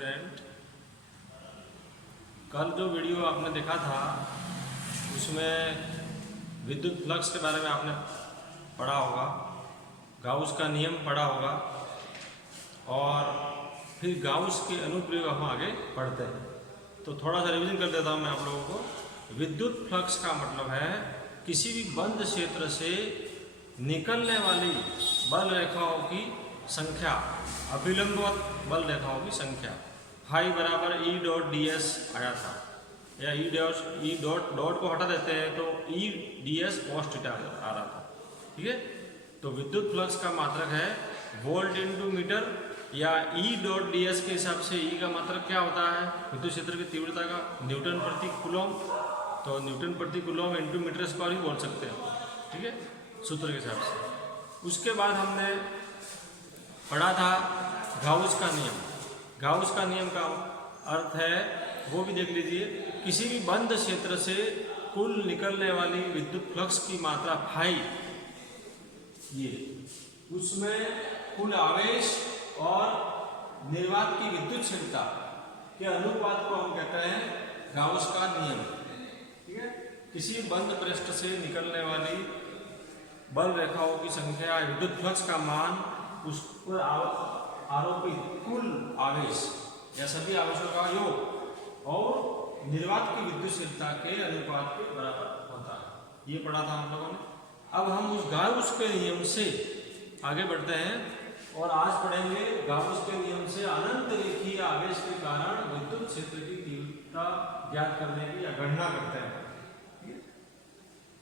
Student, कल जो video आपने देखा था उसमें विद्युत फ्लक्स के बारे में आपने पढ़ा होगा, गाउस का नियम पढ़ा होगा और फिर गाउस के अनुप्रयोग हम आगे पढ़ते हैं। तो थोड़ा सा रिवीजन कर देता हूँ मैं आप लोगों को। विद्युत फ्लक्स का मतलब है किसी भी बंद क्षेत्र से निकलने वाली बल रेखाओं की संख्या, अभिलंबवत बल रेखाओं की संख्या। फाई बराबर ई डॉट डी एस आया था, या ई डॉट को हटा देते हैं तो E D S cos theta आ रहा था। ठीक है, तो विद्युत फ्लक्स का मात्रक है वोल्ट इंटू मीटर, या ई डॉट डी एस के हिसाब से ई का मात्रक क्या होता है विद्युत क्षेत्र की तीव्रता का, न्यूटन प्रति कूलम। तो न्यूटन प्रति कूलम इंटू मीटर स्क्वायर ही बोल सकते हैं। ठीक है, सूत्र के हिसाब से। उसके बाद हमने पढ़ा था गाउस का नियम। गाउस का नियम का अर्थ है, वो भी देख लीजिए, किसी भी बंद क्षेत्र से कुल निकलने वाली विद्युत फ्लक्स की मात्रा फाई, ये उसमें कुल आवेश और निर्वात की विद्युतशीलता के अनुपात को हम कहते हैं गाउस का नियम। ठीक है, किसी बंद पृष्ठ से निकलने वाली बल रेखाओं की संख्या, विद्युत फ्लक्स का मान, उस पर आरोपित कुल आवेश या सभी आवेशों का योग और निर्वात की विद्युतशीलता के अनुपात के बराबर होता है। ये पढ़ा था हम लोगों ने। अब हम उस गाउस के नियम से आगे बढ़ते हैं और आज पढ़ेंगे गाउस के नियम से अनंत रेखीय आवेश के कारण विद्युत क्षेत्र की तीव्रता ज्ञात करने की या गणना करते हैं।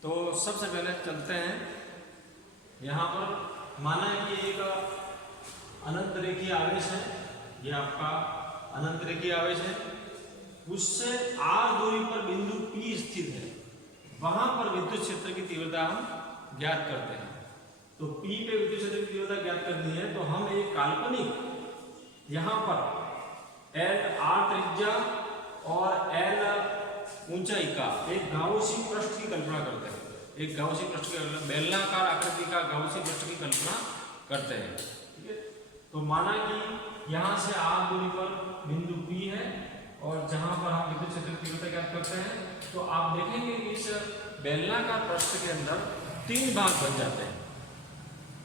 तो सबसे पहले चलते हैं, यहाँ पर माना कि एक अनंत रेखीय आवेश है, यह आपका अनंत रेखीय आवेश है, उससे r दूरी पर बिंदु P स्थित है, वहां पर विद्युत क्षेत्र की तीव्रता हम ज्ञात करते हैं। तो P पे विद्युत क्षेत्र की तीव्रता ज्ञात करनी है तो हम एक काल्पनिक यहाँ पर L r त्रिज्या और L ऊंचाई का एक गाउसी पृष्ठ की कल्पना करते हैं। एक गाउसी पृष्ठ की बेलनाकार आकृति का गाउसी पृष्ठ की कल्पना करते हैं। ठीक है, तो माना कि यहाँ से r दूरी पर बिंदु P है और जहां पर हम विद्युत क्षेत्र की तीव्रता ज्ञात करते हैं, तो आप देखेंगे कि इस बेलनाकार पृष्ठ के अंदर तीन भाग बन जाते हैं।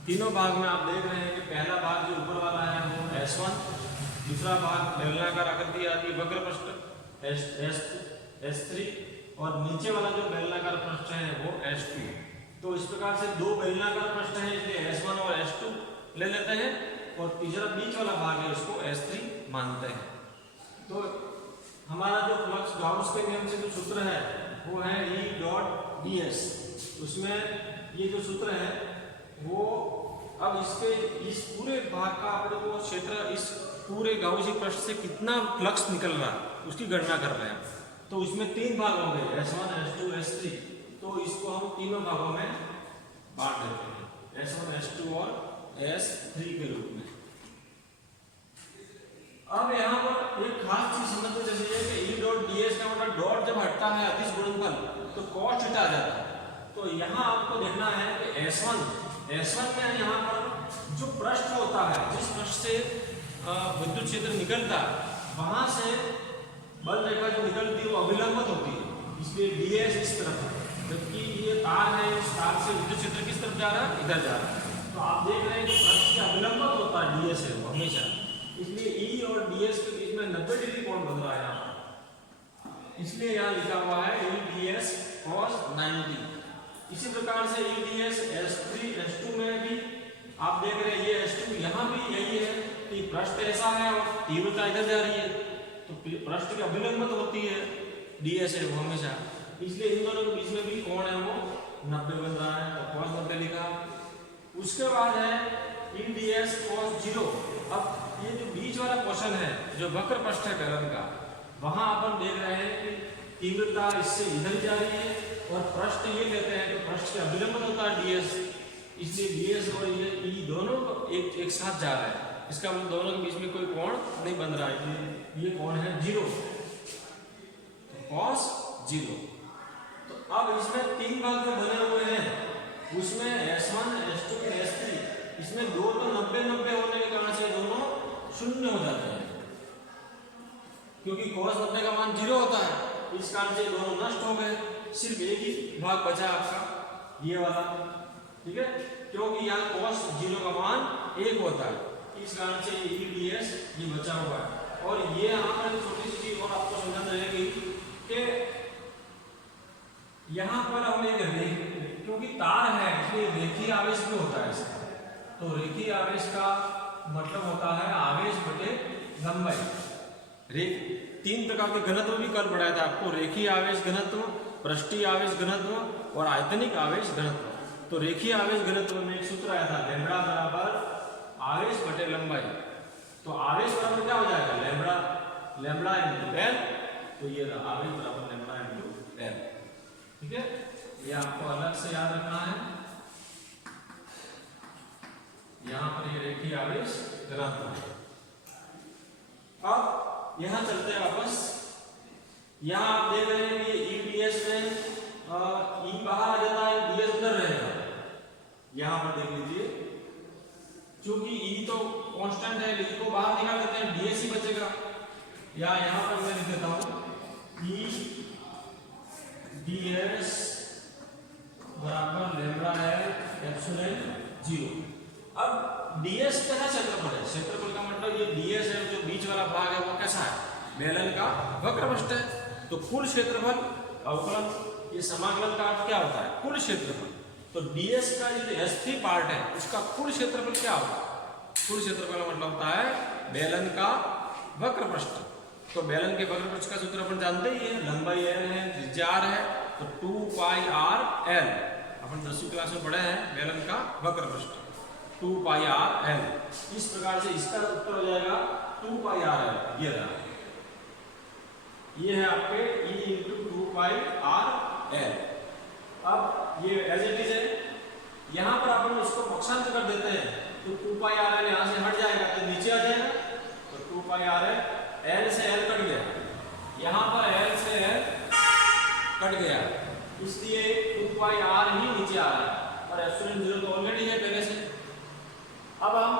तीनों भाग में आप देख रहे हैं कि पहला भाग जो ऊपर वाला है वो S1, दूसरा भाग बेलनाकार आकृति आती है वक्र पृष्ठ S3, और नीचे वाला जो बेलनाकार पृष्ठ है वो S2। तो इस प्रकार से दो बेलनाकार पृष्ठ हैं, इसलिए S1 और S2 ले लेते हैं और तीसरा बीच वाला भाग है उसको S3 मानते हैं। तो हमारा जो फ्लक्स गाउस के नियम से जो सूत्र है वो है E डॉट डी एस। उसमें ये जो सूत्र है वो अब इसके इस पूरे भाग का अपने को क्षेत्र, इस पूरे गाउसी पृष्ठ से कितना फ्लक्स निकल रहा है उसकी गणना कर रहे हैं। तो उसमें तीन भाग होंगे, S1, S2, S3। तो इसको हम तीनों भागों में बांट देते हैं, S1, S2 और S3 के रूप में। अब यहाँ पर एक खास चीज समझनी चाहिए कि E डॉट डी एस का मतलब डॉट जब हटता है अदिश गुणनफल तो कॉस थीटा आ जाता है। तो यहाँ आपको देखना है कि S1 में यहाँ पर जो पृष्ठ होता है, जिस पृष्ठ से विद्युत क्षेत्र निकलता है, वहां से बल रेखा जो निकलती है वो अभिलंबित होती है, इसलिए ds इस तरफ है, जबकि ये तार है, इस तार से विद्युत क्षेत्र किस तरफ जा रहा है, इधर जा रहा है। तो आप देख रहे हैं कि पृष्ठ से अभिलंबित होता है ds है वो हमेशा, इसलिए E और ds के बीच में 90 डिग्री कोण बन रहा है यहाँ, इसलिए यहाँ लिखा हुआ है E ds cos 90। इसी प्रकार से E ds S3 S2 में भी आप देख रहे हैं, ये S2 यहाँ भी यही है कि पृष्ठ ऐसा है और तीव्रता इधर जा रही है, तो पृष्ठ की अभिलंबित होती है ds है वो हमेशा, इसलिए इन दोनों के बीच में भी कोण है वो 90 बन रहा है, तो cos 90 लिखा। उसके बाद है E ds cos 0। अब ये जो बीच वाला पोर्शन है जो वक्र पृष्ठ है बेलन का, वहां अपन देख रहे हैं कि तीव्रता इससे इधर जा रही है और पृष्ठ ये लेते हैं तो पृष्ठ से अभिलंबित होता है ds, इसलिए ds और ये E दोनों एक साथ जा रहे हैं। इसका मतलब दोनों के बीच में कोई कोण नहीं बन रहा है, ये कोण है 0, cos 0। तो अब इसमें तीन भाग जो बने हुए हैं उसमें S1, S2, S3, इसमें दो तो 90-90 होने के कारण से दोनों शून्य हो जाते हैं। क्योंकि cos 90 का मान 0 होता है, इस कारण से दोनों नष्ट हो गए, सिर्फ एक ही भाग बचा आपका ये वाला, ठीक है, क्योंकि यहाँ cos 0 का मान 1 होता है, इस कारण से ये ds ये बचा हुआ है। और ये यहाँ पर छोटी सी चीज और आपको समझना रहेगी कि यहाँ पर हम एक क्योंकि तार है इसलिए रेखीय आवेश भी होता है इसका, तो रेखीय आवेश का मतलब होता है आवेश बटे लंबाई। तीन प्रकार के घनत्व भी कल पढ़ाया था आपको, रेखीय आवेश घनत्व, पृष्ठीय आवेश घनत्व और आयतनिक आवेश घनत्व। तो रेखीय आवेश घनत्व में एक सूत्र आया था लैम्ब्डा बराबर आवेश बटे लंबाई। तो आवेश बराबर क्या हो जाएगा, लैम्ब्डा इंटू एल, तो ये आवेश बराबर लैम्ब्डा इंटू एल, ठीक है, ये आपको अलग से याद रखना है। यहां पर ये रेखीय आवेश घनत्व है। अब यहां चलते हैं वापस, यहां आप देख रहे हैं कि ईडीएस में ई बाहर आ जाता है, डीएस अंदर रहेगा। यहां पर देख लीजिए, क्योंकि ई तो कांस्टेंट है, ई को बाहर निकाल देते हैं, डीएस ही बचेगा। या यहां पर मैं लिख देता हूं ई डीएस बराबर लैम्ब्डा एल एप्सिलॉन 0। अब डीएस कैसा क्षेत्रफल है, क्षेत्रफल का मतलब ये डीएस है जो बीच वाला भाग है वो कैसा है, बेलन का वक्रपृष्ठ है। तो कुल क्षेत्रफल अवकलन, ये समाकलन का अर्थ क्या होता है, कुल क्षेत्रफल। तो डीएस का ये जो एस3 पार्ट है उसका कुल क्षेत्रफल क्या होगा, कुल क्षेत्रफल का मतलब होता है बेलन का वक्रपृष्ठ। तो बेलन के वक्रपृष्ठ का सूत्र अपन जानते ही है, लंबाई एल है, त्रिज्या r है, तो 2 पाई r l, अपन 10वीं क्लास में पढ़े हैं बेलन का वक्रपृष्ठ 2 पाई r l। इस प्रकार से इसका उत्तर हो जाएगा 2 पाई r l, ये रहा, ये है आपके e इंटू 2 पाई r l। अब ये एज इट इज है, यहां पर अपन इसको पक्षांतर कर देते हैं तो 2 पाई r l यहां से हट जाएगा तो नीचे आ जाएगा, तो 2 पाई r l, l से l कट गया, यहां पर l से l कट गया, इसलिए 2 पाई r ही नीचे आ रहा है और एप्सिलॉन 0 तो ऑलरेडी है पहले से। अब हम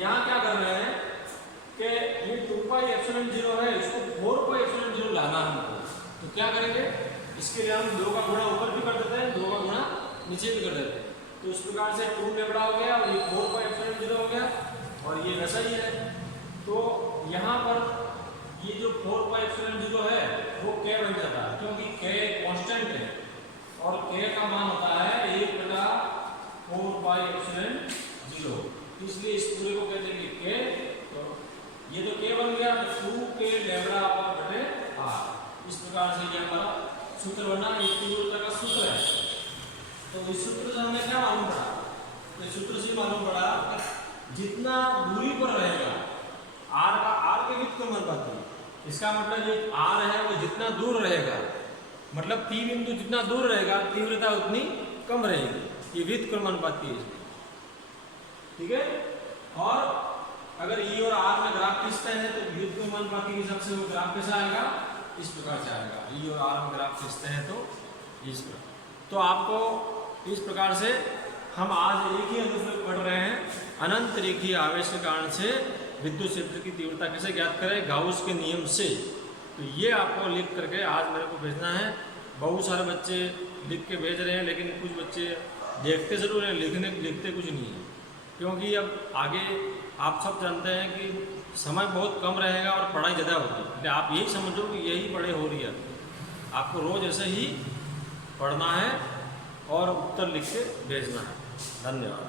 यहां क्या कर रहे हैं कि ये 2 पाई एप्सिलॉन 0 है, इसको 4 पाई एप्सिलॉन 0 लाना है हमको। तो क्या करेंगे, इसके लिए हम 2 का गुणा ऊपर भी कर देते हैं, 2 का गुणा नीचे भी कर देते हैं। तो इस प्रकार से 2 लैम्ब्डा हो गया और ये 4 पाई एप्सिलॉन 0 हो गया और ये वैसा ही है। तो यहाँ पर ये जो 4 पाई एप्सिलॉन 0 है वो k बन जाता है, क्योंकि k कांस्टेंट है और k का मान होता है 1/4 पाई एप्सिलॉन 0, इसलिए इस पूरे को कहते हैं k। तो ये तो k बन गया, तो 2k लैम्ब्डा बटे r। इस प्रकार से ये हमारा सूत्र बना, ये तीव्रता का सूत्र है। तो इस सूत्र से हमें क्या मालूम पड़ा, तो इस सूत्र से मालूम पड़ा जितना दूरी पर रहेगा r के वित्त अनुपात, इसका मतलब ये r है वो जितना दूर रहेगा, मतलब P बिंदु जितना दूर रहेगा तीव्रता उतनी कम रहेगी, ये वित्त अनुपात की, ठीक है। और अगर E और R में ग्राफ खींचते हैं तो विद्युत अनुपात के हिसाब से वो ग्राफ कैसा आएगा, इस प्रकार से आएगा। E और R में ग्राफ खींचते हैं तो इस प्रकार। तो आपको इस प्रकार से हम आज एक ही अनुप्रयोग पढ़ रहे हैं, अनंत रेखीय आवेश के कारण से विद्युत क्षेत्र की तीव्रता कैसे ज्ञात करें गाउस के नियम से। तो ये आपको लिख करके आज मेरे को भेजना है। बहुत सारे बच्चे लिख के भेज रहे हैं, लेकिन कुछ बच्चे देखते जरूर हैं, लिखते कुछ नहीं है, क्योंकि अब आगे आप सब जानते हैं कि समय बहुत कम रहेगा और पढ़ाई ज़्यादा होगी। इसलिए आप यही समझो कि यही पढ़ाई हो रही है, आपको रोज़ ऐसे ही पढ़ना है और उत्तर लिख के भेजना है। धन्यवाद।